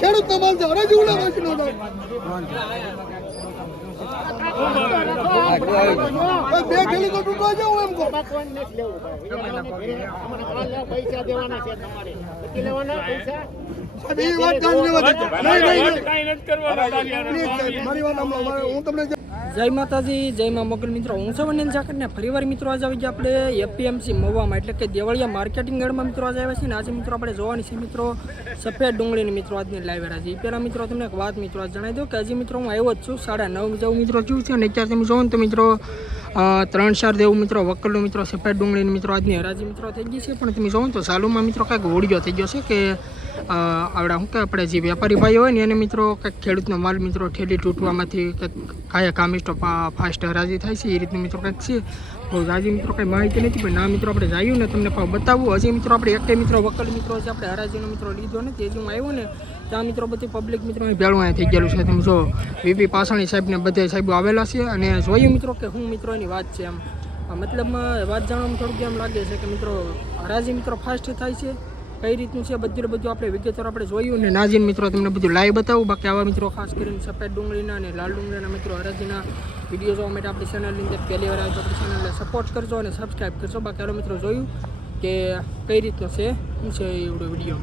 ખેડૂત નો માલ છે હરાજી ઉલા વાંચી નો બે ખેલી તો તૂટવા જાવ એમ કહો પૈસા દેવાના છે તમારે લેવાના પૈસા જય માતાજી, જય મા મોગલ મિત્રો. હું છું વન્યન ઝાકરને ફરીવાર મિત્રો આજે આવી ગયા આપણે એપીએમસી મહુવામાં એટલે કે દેવળિયા માર્કેટિંગ યાર્ડમાં મિત્રો આજે આવ્યા છે ને આજે મિત્રો આપણે જોવાની છે મિત્રો સફેદ ડુંગળીની મિત્રો આજની લાઈવ છે. એ પહેલાં મિત્રો તમને એક વાત મિત્રો આજ જણાવી દઉં કે હજી મિત્રો હું આવ્યો જ છું 9:30 જેવું મિત્રો થયું છે અને અત્યારે તમે જોવો ને તો મિત્રો 3-4 જેવું મિત્રો વકલનું મિત્રો સફેદ ડુંગળીની મિત્રો આજની હરાજી મિત્રો થઈ ગઈ છે. પણ તમે જોવો તો ચાલુમાં મિત્રો કાંઈક હોડિયો થઈ ગયો છે કે આવડા શું કે આપણે જે વેપારી ભાઈઓ હોય ને એને મિત્રો કંઈક ખેડૂતનો માલ મિત્રો ઠેલી તૂટવામાંથી કંઈક કાયા કામિસ્ટો ફાસ્ટ હરાજી થાય છે એ રીતનું મિત્રો કંઈક છે. બહુ હજી મિત્રો કંઈ માહિતી નથી પણ ના મિત્રો આપણે જઈએ ને તમને બતાવવું. હજી મિત્રો આપણે એક મિત્રો વકલ મિત્રો છે આપણે હરાજીનો મિત્રો લીધો ને તે હજી હું આવ્યો ને ત્યાં મિત્રો બધી પબ્લિક મિત્રો અહીં ભેળું અહીંયા થઈ ગયેલું છે. તમે જો વીપી પાસાણી સાહેબને બધા સાહેબો આવેલા છે અને જોયું મિત્રો કે હું મિત્રો એની વાત છે એમ મતલબમાં વાત જાણવામાં થોડુંક એમ લાગે છે કે મિત્રો હરાજી મિત્રો ફાસ્ટ થાય છે કઈ રીતનું છે બધું આપણે વિગતવાર આપણે જોયું ને નાજીન મિત્રો તમને બધું લાઈવ બતાવું. બાકી આવા મિત્રો ખાસ કરીને સફેદ ડુંગળીના અને લાલ ડુંગળીના મિત્રો હરાજીના વિડીયો જોવા માટે આપણી ચેનલની અંદર પહેલી વાર આવે તો આપણી ચેનલને સપોર્ટ કરજો અને સબસ્ક્રાઈબ કરજો. બાકી આલો મિત્રો જોયું કે કઈ રીતનો છે શું છે એવડો વિડીયો.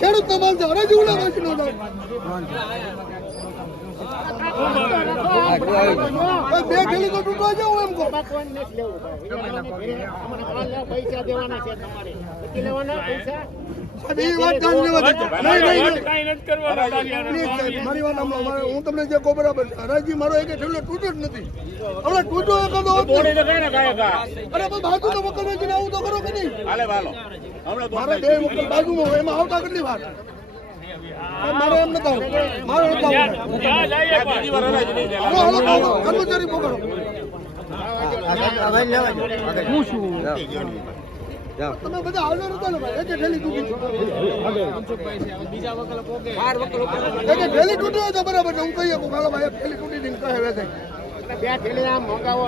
ખેડૂત નો માલ છે હરાજી ઉલા વાંચી નો બે ખેલી તો તૂટવા જાવ એમ કહો પૈસા દેવાના છે તમારે લેવાના પૈસા મારી વાત હું તમને જે કહું બરાબર હરાજી મારો એક ઠેલો તૂટો જ નથી. હવે તૂટો એકાદો અરે બાજુ તો વકલ વેચીને આવું તો કરો કે નહીં મારે બે વકલ બાજુમાં હોય એમાં આવતા કેટલી વાર મારે એમ નથી મારે કર્મચારી પકડો હું છું તમે બધા હાજર હતા ને ભાઈ એક ઠેલી તૂટી એક ઠેલી તૂટી હોય તો બરાબર હું કહીએ હાલો ભાઈ એક ઠેલી તૂટી દઈને કહે વેચાય બે થેલી આમ મંગાવો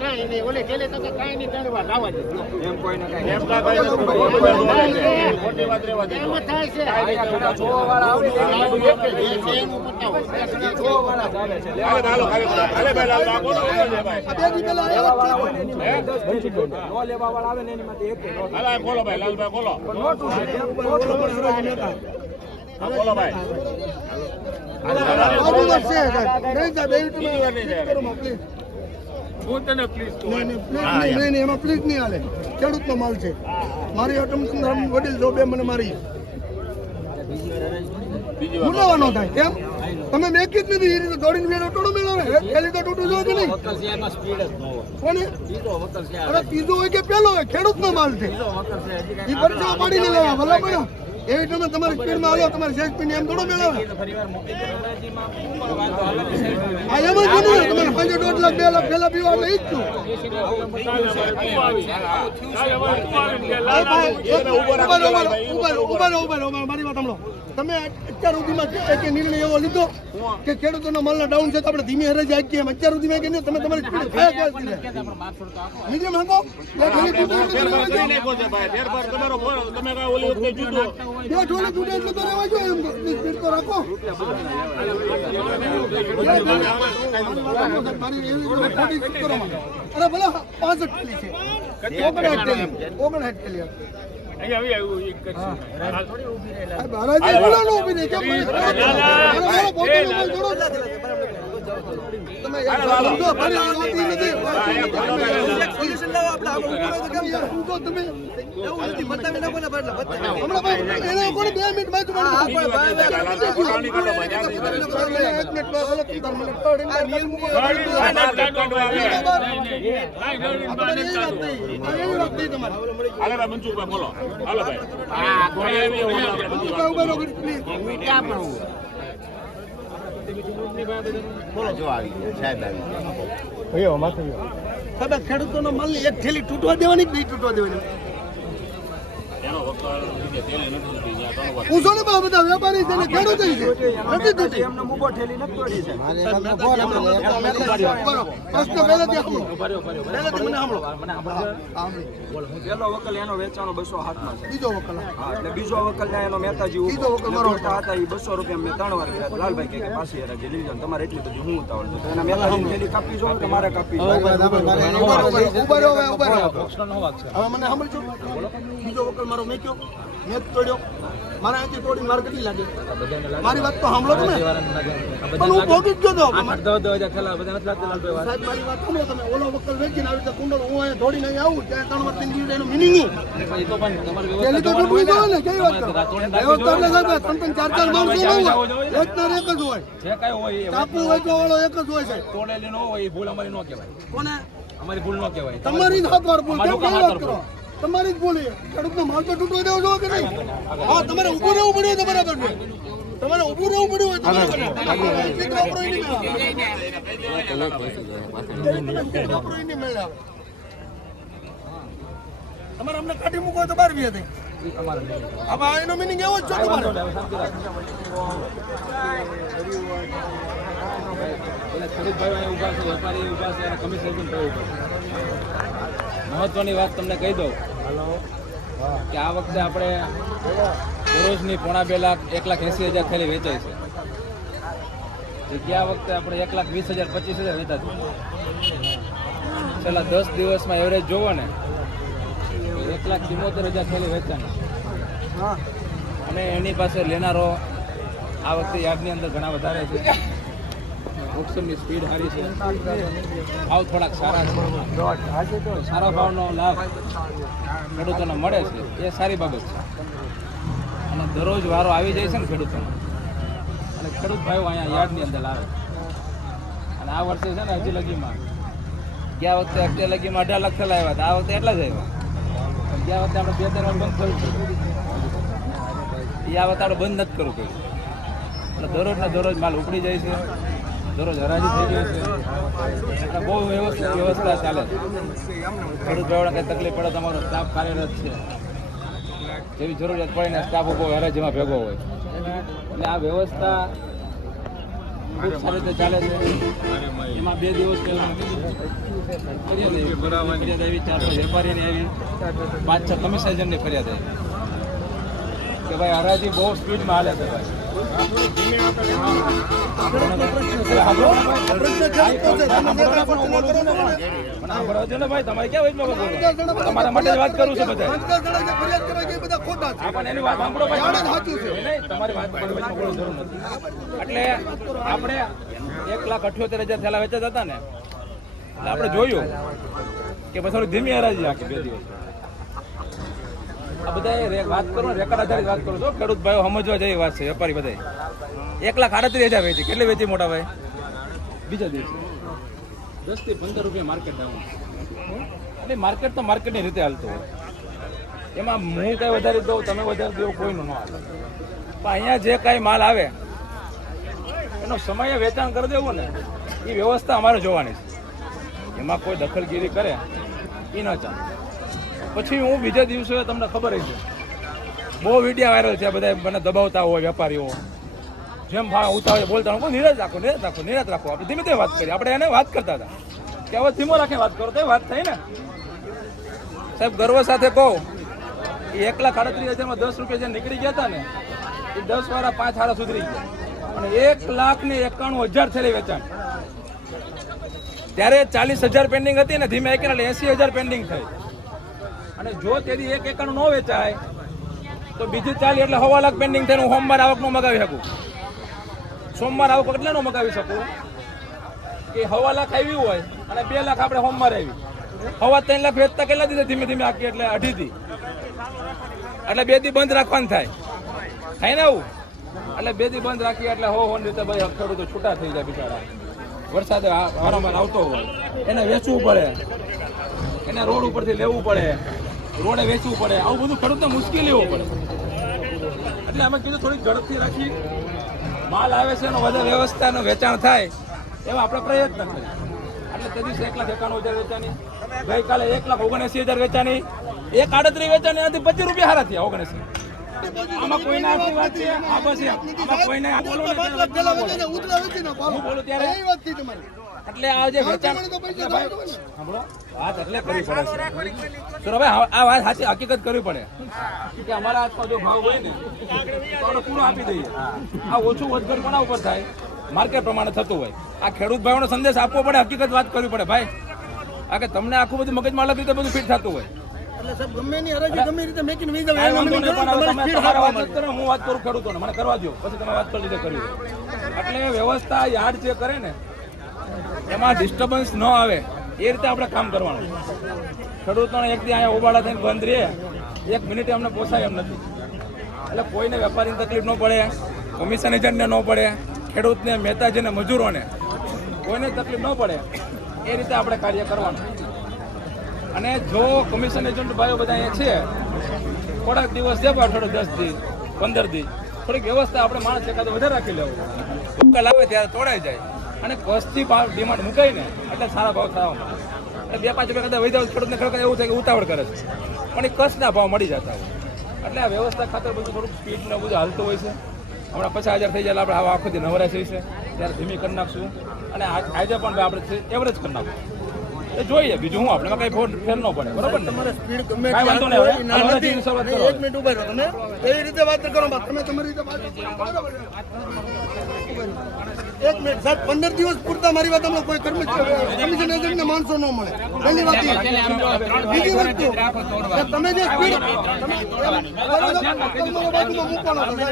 કાંઈ નહીં ઓલે થેલી તો કાંઈ નહીં 3 વાર લાવવા દે એમ કોઈ ના કાંઈ એમ ખોટી વાત રહેવા દે એમ થાય છે 6 વાળા આવડે એમ બતાવો 6 વાળા ચાલે છે હાલો હાલે ભાઈ લાવ બોલો ભાઈ આ બે દી પેલા આવ્યા નો લેવા વાળા આવે ને એની માટે એક હાલો બોલો ભાઈ લાલભાઈ બોલો નોટ હરાજી નતા બોલો ભાઈ એમાં પ્લીઝ નહીં હાલે. ખેડૂત નો માલ છે મારી વડીલ જો બે મને મારી મુલાવાનો થાય કેમ તમે મેકી જ નથી એ રીતે દોડીને મેળો ટોળો મેળવે પેલી તો તૂટું જો કે નહીં કોને અરે ત્રીજો હોય કે પેલો હોય ખેડૂત નો માલ છે એ પરીક્ષા પાડીને લેવા ભલા પડ્યો એવી તમે તમારી સ્પીડમાં હાલો તમારી સેજ સ્પીડ એમ થોડો મેળવે આ એમ જ બન્યું તમારે 5.5 લાખ 2 લાખ પેલા પીવા એટલે ઈ જ છું ઉભા મારી વાત સાંભળો તમે અત્યાર સુધીમાં કે નિર્ણય એવો લીધો કે ખેડૂતોના માલના ડાઉન છે તો આપણે ધીમી હરાજી આપીએ એમ અત્યાર સુધીમાં કે નહીં તમે તમારી સ્પીડ ખાયા ક્યાં સુધી નીચે માંગો બે ઠોલી તૂટે એટલે તો રહેવા જો એમ સ્પીડ તો રાખો મારી એવી ખોટી સ્પીડ કરો મને. અરે ભલે 65 ઠેલી છે 59 ઠેલી હરાજી બોલાનો ઉભી રહી કેમ તમે યાર સમજો મારી વાતી નથી સોલ્યુશન લાવો આપણે આમ ઉપર તો કેમ યાર સમજો તમે એવું નથી બતાવી નાખો ને બદલા હમણાં ભાઈ એને કોને 2 મિનિટ બાજુ મને હા પણ ખેડૂતોનો માલ એક થેલી તૂટવા દેવાની કે નહીં તૂટવા દેવાની પૂછો ને બધા વેપારી છે ને ખેડૂત છે નથી તૂટી એમને મુકો ઠેલી નથી તોડી છે પ્રશ્ન પહેલાથી સાંભળો પહેલાથી મને સાંભળો બોલો હું પહેલો વકલ એનો વેચાણો 207 માં છે બીજો વકલ હા એટલે બીજો વકલ ને એનો મહેતાજી બીજો વકલ મારો હતા એ 200 રૂપિયા મેં 3 વાર કર્યા લાલભાઈ કે પાછી હરાજી લઈ જાવ તમારે એટલી બધી હું ઉતાવળ તો એના મહેતાજી થેલી કાપી જો કે મારે કાપી ઉભા રહો હવે મને સાંભળજો બીજો વકલ મારો મેં કયો મેં તોડ્યો મારા અહીંથી તોડી માર કેટલી લાગે મારી વાત તો સાંભળો તમે પણ હું ભોગી જ ગયો સાહેબ મારી વાત સાંભળો તમે ઓલો વકલ વેચીને આવી રીતે કુંડળ હું અહીંયા દોડીને અહીં આવું ત્યાં 3 વાર 3 દિવસ એનો મિનિંગ પેલી તો તૂટવી જોઈએ ને કેવી વાત કરો વ્યવસ્થા એટલે સાહેબ 3-4 માણસો ન હોય વેચનાર એક જ હોય કાપુ વેચવા વાળો એક જ હોય છે તોડેલી નો હોય ભૂલ અમારી નો કહેવાય કોને અમારી ભૂલ નો કહેવાય તમારી જ હાથ વાર ભૂલ કેમ કેવી વાત કરો તમારી જ બોલી ખેડૂતનો માલ તો તૂટવા દેવો છો કે નહીં હા તમારે ઊભું રહેવું પડ્યું તો બરાબર છે તમારે ઊભું રહેવું પડ્યું હોય તો બરાબર તમારે અમને કાઢી મૂકો તો 12 હતી હવે એનો મિનિંગ એવો જ છે તમારે મહત્વની વાત તમને કહી દઉં કે આ વખતે આપણે દરરોજની 2.5 લાખ 1,80,000 થેલી વેચાય છે ગયા વખતે આપણે 1,20,000 25,000 વેચાતું છેલ્લા 10 દિવસમાં એવરેજ જોવો ને 1,74,000 થેલી વેચાણી અને એની પાસે લેનારો આ વખતે યાર્ડની અંદર ઘણા વધારે છે ઓક્શનની સ્પીડ સારી છે ભાવ થોડાક સારા છે સારા ભાવનો લાભ ખેડૂતોને મળે છે એ સારી બાબત છે અને દરરોજ વારો આવી જાય છે ને ખેડૂતોનો અને ખેડૂત ભાઈઓ અહીંયા યાર્ડની અંદર લાવે અને આ વર્ષે છે ને હજી લગીમાં ગયા વખતે અત્યારે લગીમાં 18 લાખ થયેલા આવ્યા હતા આ વખતે એટલા જ આવ્યા ગયા વખતે આપણે 2-3 વાર બંધ થયું એ આ વખતે આપણે બંધ નથી કરવું પડ્યું એટલે દરરોજના દરરોજ માલ ઉપડી જાય છે દરરોજ હરાજી થઈ ગઈ છે એટલે બહુ વ્યવસ્થા ચાલે છે ખેડૂત ભાઈઓને કંઈ તકલીફ પડે તમારો સ્ટાફ કાર્યરત છે જેવી જરૂરિયાત પડે ને સ્ટાફ ઉભો હરાજીમાં ભેગો હોય એટલે આ વ્યવસ્થા ખૂબ સારી રીતે ચાલે છે એમાં 2 દિવસ પહેલાં ફરિયાદ આવી 4-5 વેપારીની આવી 5-6 કમિશનરની ફરિયાદ આવી કે ભાઈ હરાજી બહુ સ્પીડમાં હાલે છે ભાઈ તમારા માટે વાત કરું છું બધા એની વાત સાંભળો તમારી વાત જરૂર નથી એટલે આપણે 1,78,000 થેલા વેચાતા હતા ને એટલે આપણે જોયું કે પછી થોડી ધીમી હરાજી રાખી 2 દિવસ આ બધા વાત કરો રેકર્ડ આધારિત વાત કરો છો ખેડૂત ભાઈઓ સમજવા જેવી વાત છે વેપારી બધા 1,38,000 વેચી કેટલી વેચી મોટા ભાઈ બીજા દિવસે 10 થી 15 રૂપિયા માર્કેટ ડાઉન એટલે માર્કેટ તો માર્કેટની રીતે હાલતું હોય એમાં હું કાંઈ વધારી દઉં તમે વધારી દો કોઈનું ન હાલે પણ અહીંયા જે કાંઈ માલ આવે એનો સમયે વેચાણ કરી દેવું ને એ વ્યવસ્થા અમારે જોવાની છે એમાં કોઈ દખલગીરી કરે એ ન ચાલે પછી હું બીજા દિવસે તમને ખબર જ છે બહુ વિડીયો વાયરલ છે, બધા મને દબાવતા હોય વેપારીઓ, જેમ ભાવ ઉતાવળે બોલતા હોય. નિરાશ રાખો, નિરાશ રાખો, નિરાશ રાખો. આપણે ધીમે ધીમે વાત કરીએ. આપણે એને વાત કરતા હતા કે હવે ધીમો રાખે વાત કરો તો વાત થઈ ને. સાહેબ ગર્વ સાથે કહો, એ 1,38,000 10 રૂપિયા જે નીકળી ગયા હતા ને, એ 10 વાળા 5 હારા સુધરી ગયા અને 1,91,000 થયેલી વેચાણ. ત્યારે 40,000 પેન્ડિંગ હતી ને, ધીમે એકને 80,000 પેન્ડિંગ થઈ. અને જો તેથી 1 એકર ન વેચાય તો બીજી 40 એટલે 1.25 લાખ પેન્ડિંગ થઈને હું સોમવાર આવક નો મગાવી શકું. સોમવાર આવક એટલે નો મગાવી શકું કે 1.25 લાખ આવી હોય અને 2 લાખ આપણે સોમવાર આવી, 3.25 લાખ વેચતા કેટલા દીધા ધીમે ધીમે આખી, એટલે 2.5 દી, એટલે 2 દી બંધ રાખવાનું થાય ને આવું. એટલે 2 દી બંધ રાખીએ એટલે હો રીતે ભાઈ ખેડૂતો છૂટા થઈ જાય બિચારા. વરસાદ વારંવાર આવતો હોય, એને વેચવું પડે, એને રોડ ઉપરથી લેવું પડે, રોડે વેચવું પડે, આવું બધું ખેડૂતને મુશ્કેલીઓ પડે. એટલે અમે કીધું થોડીક ઝડપથી રાખી, માલ આવે છે એનો વધારે વ્યવસ્થાનું વેચાણ થાય એવા આપણે પ્રયત્ન કરીએ. એટલે તે દિવસે 1,91,000 વેચાણી, ગઈકાલે 1,79,000 વેચાણી, 1,38 વેચાણી, એનાથી 25 રૂપિયા હારા થયા 79. આમાં કોઈને આપણી વાત છે, આ બસ આમાં કોઈને આ બોલો ને હું બોલું ત્યારે. એટલે આ જે વેચાણ સાંભળો, વાત એટલે કરવી પડે છે સુરભાઈ, આ વાત સાચી હકીકત કરવી પડે કે અમારા હાથમાં જો ભાવ હોય ને તો આપણે પૂરો આપી દઈએ. આ ઓછું વધઘટ કોના ઉપર થાય? માર્કેટ પ્રમાણે થતું હોય. આ ખેડૂત ભાઈઓનો સંદેશ આપવો પડે, હકીકત વાત કરવી પડે ભાઈ. આ કે તમને આખું બધું મગજમાં અલગ રીતે બધું ફિટ થતું હોય. એટલે સાહેબ ગમે ની હરાજી ગમે રીતે મેકીને વીજા કાંઈ વાંધો નહીં, પણ હવે તમે તમારા વાત કરો, હું વાત કરું ખેડૂતોને, મને કરવા દો, પછી તમે વાત કરી લીધે કરી. એટલે વ્યવસ્થા યાર્ડ જે કરે ને એમાં ડિસ્ટર્બન્સ ન આવે એ રીતે આપણે કામ કરવાનું. ખેડૂતોને એક દી અહીંયા ઉબાડા થઈને બંધ રહે, 1 મિનિટે અમને પોસાય એમ નથી. એટલે કોઈને વેપારીને તકલીફ ન પડે, કમિશન એજન્ટને ન પડે, ખેડૂતને, મહેતાજીને, મજૂરોને કોઈને તકલીફ ન પડે એ રીતે આપણે કાર્ય કરવાનું. અને જો કમિશન એજન્ટ ભાઈઓ બધા અહીંયા છે, થોડાક દિવસ છે, થોડો 10 દી 15 દી થોડીક વ્યવસ્થા આપણે માણસ એકાદ વધારે રાખી લેવું. ઉપકાલ આવે ત્યારે તોડાઈ જાય અને કચ્છથી ભાવ ડિમાન્ડ મુકાય ને એટલે સારા ભાવ થવા મળે. એટલે 2-5 રૂપિયા કદાચ વૈદાઉટ ખેડૂતને ખરેખર એવું થાય કે ઉતાવળ કરે છે, પણ એ કચ્છના ભાવ મળી જતા હોય. એટલે આ વ્યવસ્થા ખાતર બધું થોડુંક સ્પીડ ને બધું હાલતું હોય છે. હમણાં 50,000 થઈ જાય આપણે આખો દી નવરાશ થઈ છે ત્યારે ધીમી કરી નાખશું. અને આજે પણ આપણે એવરેજ કરી નાખશું. એ જોઈએ બીજું હું આપણે કઈ ફેર ન પડે, બરોબર ને? તમારે સ્પીડ ગમે કાંઈ વાંધો નહીં. હવે ના હવેથી નથી. શરૂઆત કરો. 1 મિનિટ ઉભા રહો. તમે એવી રીતે વાત કરો, તમે તમારી રીતે વાત કરો. બરાબર છે? 1 મિનિટ સાહેબ, 15 દિવસ પૂરતા મારી વાત હમણાં કોઈ કમિશન એજન્ટને માણસો ન મળે. પહેલી વાત એ. બીજી વસ્તુ કે તમે જે સ્પીડ બાજુમાં મૂકવાનો છે,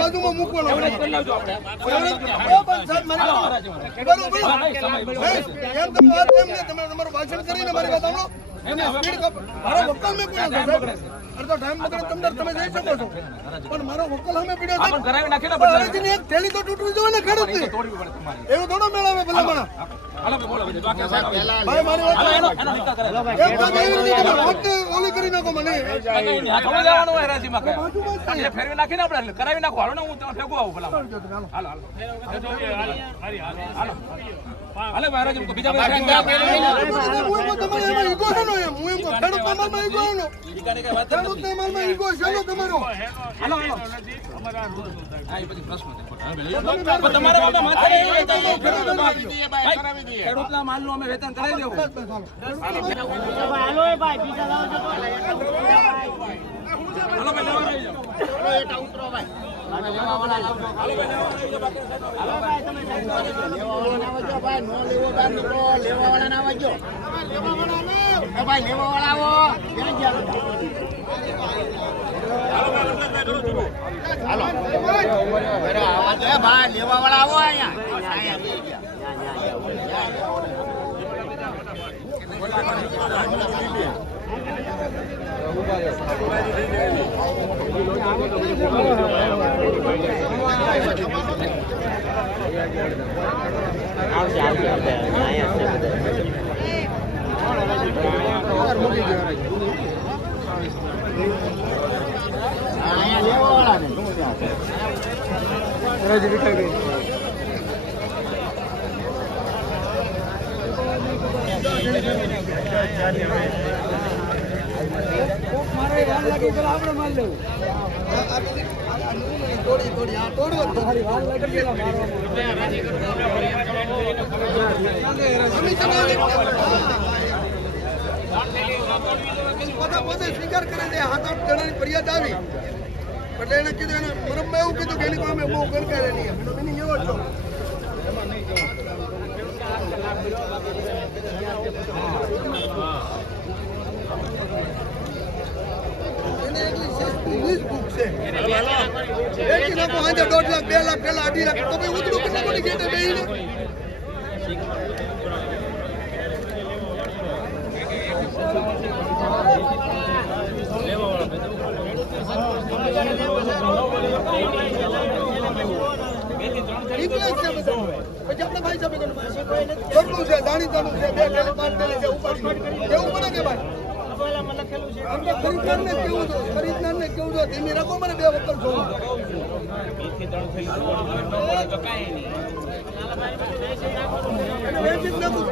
બાજુમાં મૂકવાનો છે. સાહેબ મારી એમ તમે વાત એમ નહીં, તમે તમારું ભાષણ કરીને મારી વાત સાંભળો. મારો વકલ મેં પીડ્યો છે સાહેબ, અડધો ટાઈમ બગડે તમે જઈ શકો છો, પણ મારો વકલ અમે પીડ્યો છે. કરાવી નાખીને હવેથી એક થેલી તો તૂટવી જોઈએ ને ખેડૂતની. એવું થોડો મેળવે ભલે મને. ભાઈ મારી વાત એમ તો એવી રીતે તમે વાત ઓલી કરી નાખો મને. ફેરવી નાખીને આપણે કરાવી નાખો. હાલો ને હું તમને ભેગું આવું ભલા. હાલો હાલો ભાઈ બીજા તમારે એમાં ઈગો છે ને એમ. હું એમ કહું ખેડૂતના માલમાં ઈગો છે ને. ખેડૂતના માલમાં ઈગો છે ને તમારો. હાલો હા એ પછી પ્રશ્ન તમારે ખેડૂતના માલનું અમે વેતન કરાવી દેવું. હાલો ભાઈ લેવા વાળા આવો મારે થોડી આ તોડવો જ તો. અમે ચલાવી બધા પોતે સ્વીકાર કરે છે 7-8 જણાની ફરિયાદ આવી એટલે એને કીધું એને મરમમાં એવું કીધું કે એની પાસે બહુ ગણકારે નહીં એની એવો છો એને એકલી સસ્તી બુક છે એકી નાખો આજે 1.5 લાખ 2 લાખ પેલા 2.5 લાખ તો ભાઈ ઉતરું કેટલા કોની ગેટે બેહીને પછી આપણે ભાઈ સાહેબ કેટલું છે જાણીતાનું છે 2 ટેલી 5 ટેલી છે ઉપાડી કેવું પડે કે ભાઈ આપણે ખરીદનારને કેવું છો ખરીદનારને કેવું છો ધીમી રાખો મને 2 વખત જોવું વેચી જ નાખું